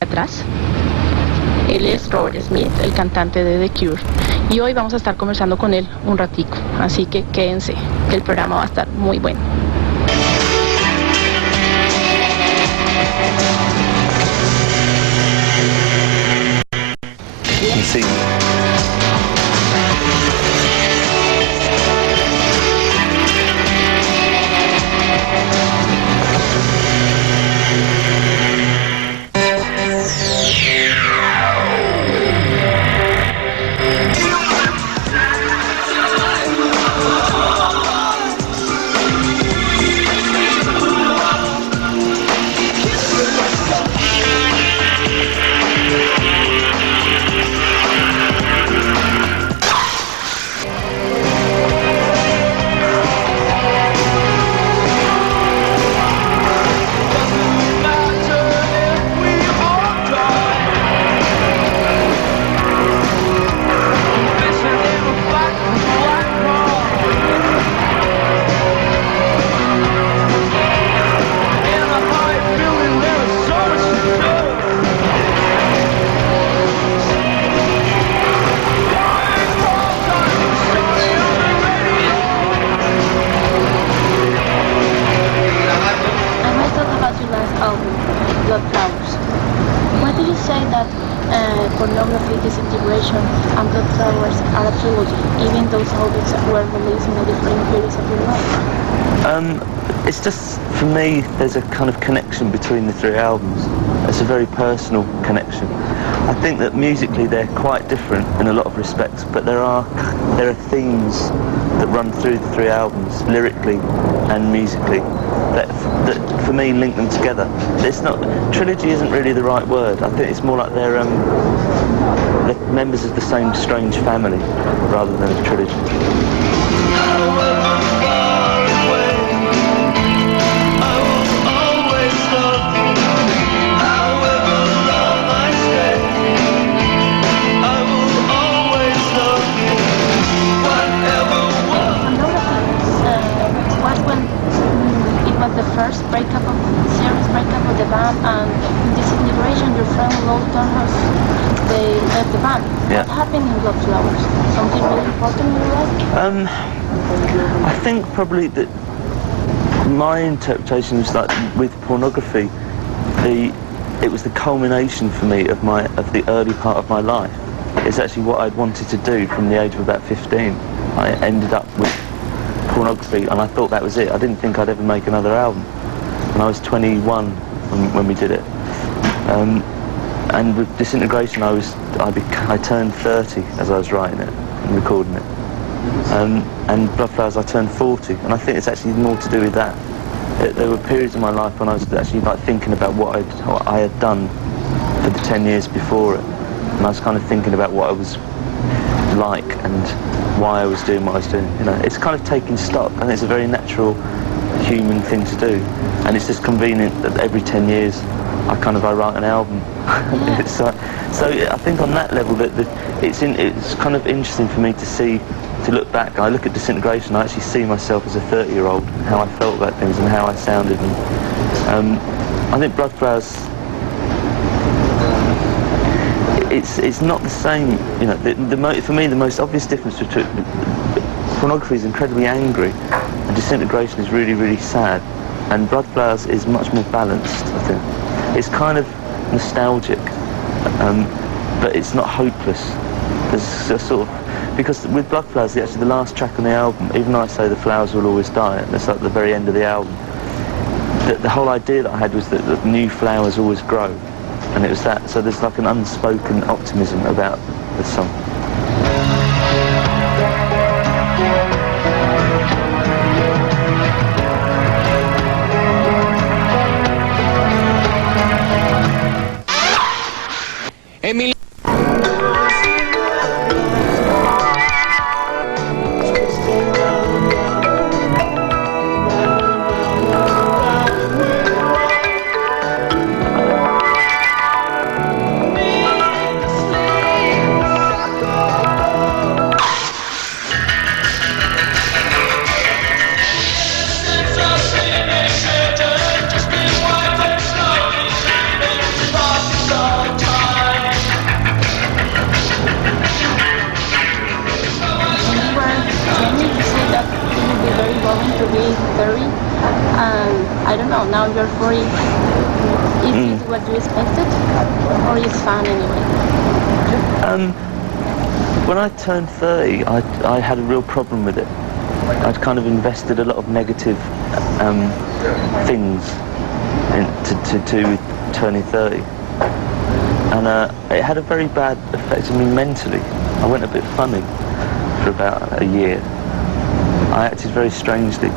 Atrás. Él es Robert Smith, el cantante de The Cure. Y hoy vamos a estar conversando con él un ratico. Así que quédense, que el programa va a estar muy bueno. Sí. Pornography, Disintegration, and Blood Flowers are a trilogy, even those albums were released in a different periods of your life? It's just, for me, there's a kind of connection between the three albums. It's a very personal connection. I think that musically they're quite different in a lot of respects, but there are themes that run through the three albums, lyrically and musically, that for me link them together. It's not, trilogy isn't really the right word. I think it's more like they're members of the same strange family rather than a trilogy. The first serious breakup of the band, and Disintegration, your friend Lou Turnhouse, they left the band. Yeah. What happened in Blood Flowers? Something really important in your life? I think probably that my interpretation was like with Pornography, it was the culmination for me of the early part of my life. It's actually what I'd wanted to do from the age of about 15. I ended up with Pornography, and I thought that was it. I didn't think I'd ever make another album. And I was 21 when we did it. And with Disintegration, I turned 30 as I was writing it and recording it. And Blood Flowers, I turned 40, and I think it's actually more to do with that. There were periods in my life when I was actually like thinking about what I had done for the 10 years before it, and I was kind of thinking about what I was like and why I was doing what I was doing. You know, it's kind of taking stock, and it's a very natural human thing to do, and it's just convenient that every 10 years I write an album. So I think on that level that it's kind of interesting for me to look back. I look at Disintegration, I actually see myself as a 30-year-old, how I felt about things and how I sounded. And I think Blood Flowers, it's not the same, you know. For me, the most obvious difference between Pornography is incredibly angry, and Disintegration is really, really sad, and Blood Flowers is much more balanced. I think it's kind of nostalgic, but it's not hopeless. There's a sort of, because with Blood Flowers, actually the last track on the album, even though I say the flowers will always die, and it's like the very end of the album, the whole idea that I had was that new flowers always grow. And it was that, so there's like an unspoken optimism about the song. Emily. or is it what you expected, or it's fun anyway? When I turned 30, I had a real problem with it. I'd kind of invested a lot of negative things to turning 30. And it had a very bad effect on me mentally. I went a bit funny for about a year. I acted very strangely.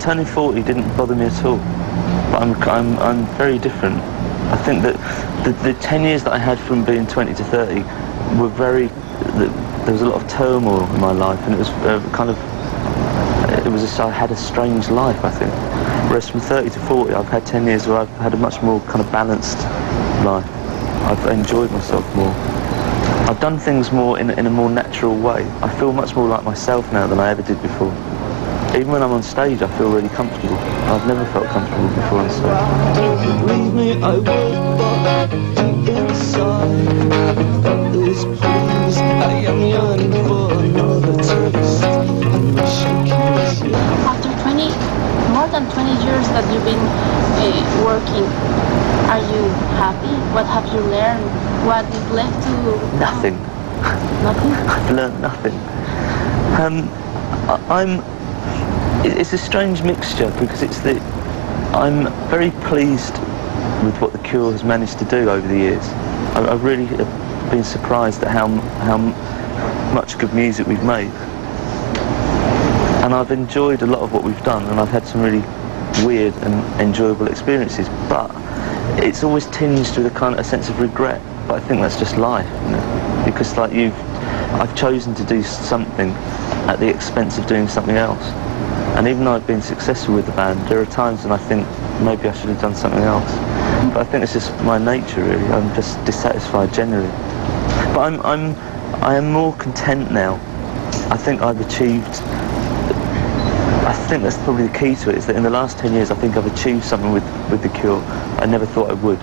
Turning 40 didn't bother me at all. But I'm very different. I think that the 10 years that I had from being 20 to 30 were very... There was a lot of turmoil in my life, and it was I had a strange life, I think. Whereas from 30 to 40, I've had 10 years where I've had a much more kind of balanced life. I've enjoyed myself more. I've done things more in a more natural way. I feel much more like myself now than I ever did before. Even when I'm on stage, I feel really comfortable. I've never felt comfortable before on stage. Believe me, I will inside. Got this blues. I am yearning for another taste. After more than 20 years that you've been working, are you happy? What have you learned? What is left to... Nothing. Nothing? I've learned nothing. It's a strange mixture because I'm very pleased with what The Cure has managed to do over the years. I really have been surprised at how much good music we've made. And I've enjoyed a lot of what we've done, and I've had some really weird and enjoyable experiences, but it's always tinged with a sense of regret. But I think that's just life, you know? Because I've chosen to do something at the expense of doing something else. And even though I've been successful with the band, there are times when I think maybe I should have done something else. But I think it's just my nature, really. I'm just dissatisfied generally. But I am more content now. I think I've achieved... I think that's probably the key to it, is that in the last 10 years I think I've achieved something with The Cure I never thought I would.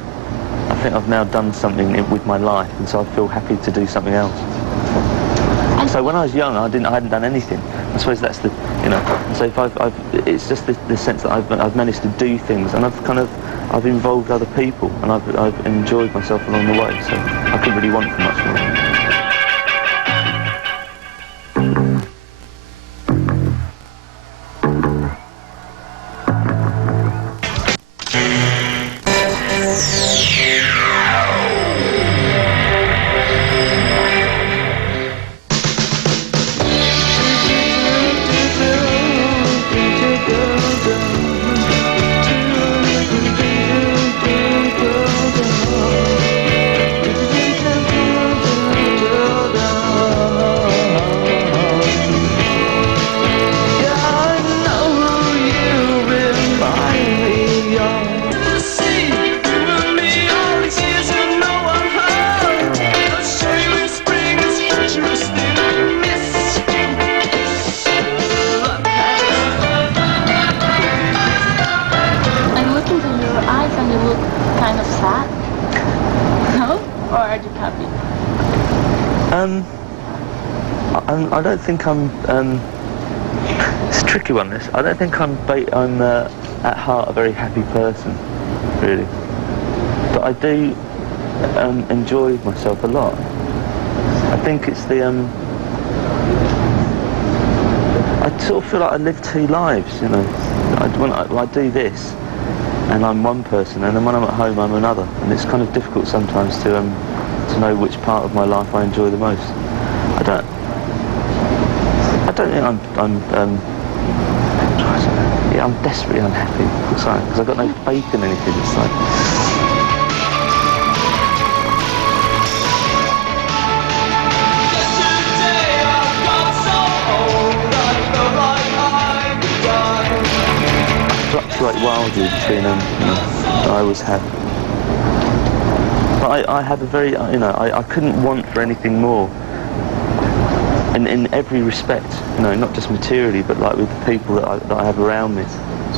I think I've now done something with my life, and so I feel happy to do something else. So when I was young, I hadn't done anything. I suppose that's the, you know. So if it's just the sense that I've managed to do things, and I've involved other people, and I've enjoyed myself along the way. So I couldn't really want for much more. Kind of sad? No? Or are you happy? I don't think I'm... it's a tricky one, this. I don't think I'm at heart a very happy person, really. But I do enjoy myself a lot. I think it's the... I sort of feel like I live two lives, you know. When I do this, and I'm one person, and then when I'm at home I'm another, and it's kind of difficult sometimes to know which part of my life I enjoy the most. I don't think I'm desperately unhappy, because I've got no faith in anything. It's like... fluctuate wildly between I always have. But I have a very, you know, I couldn't want for anything more. In every respect, you know, not just materially, but like with the people that I have around me.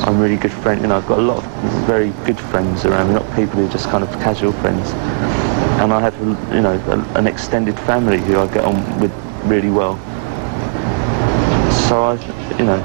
I'm really good friends, you know, I've got a lot of very good friends around me, not people who are just kind of casual friends. And I have, you know, an extended family who I get on with really well. So you know,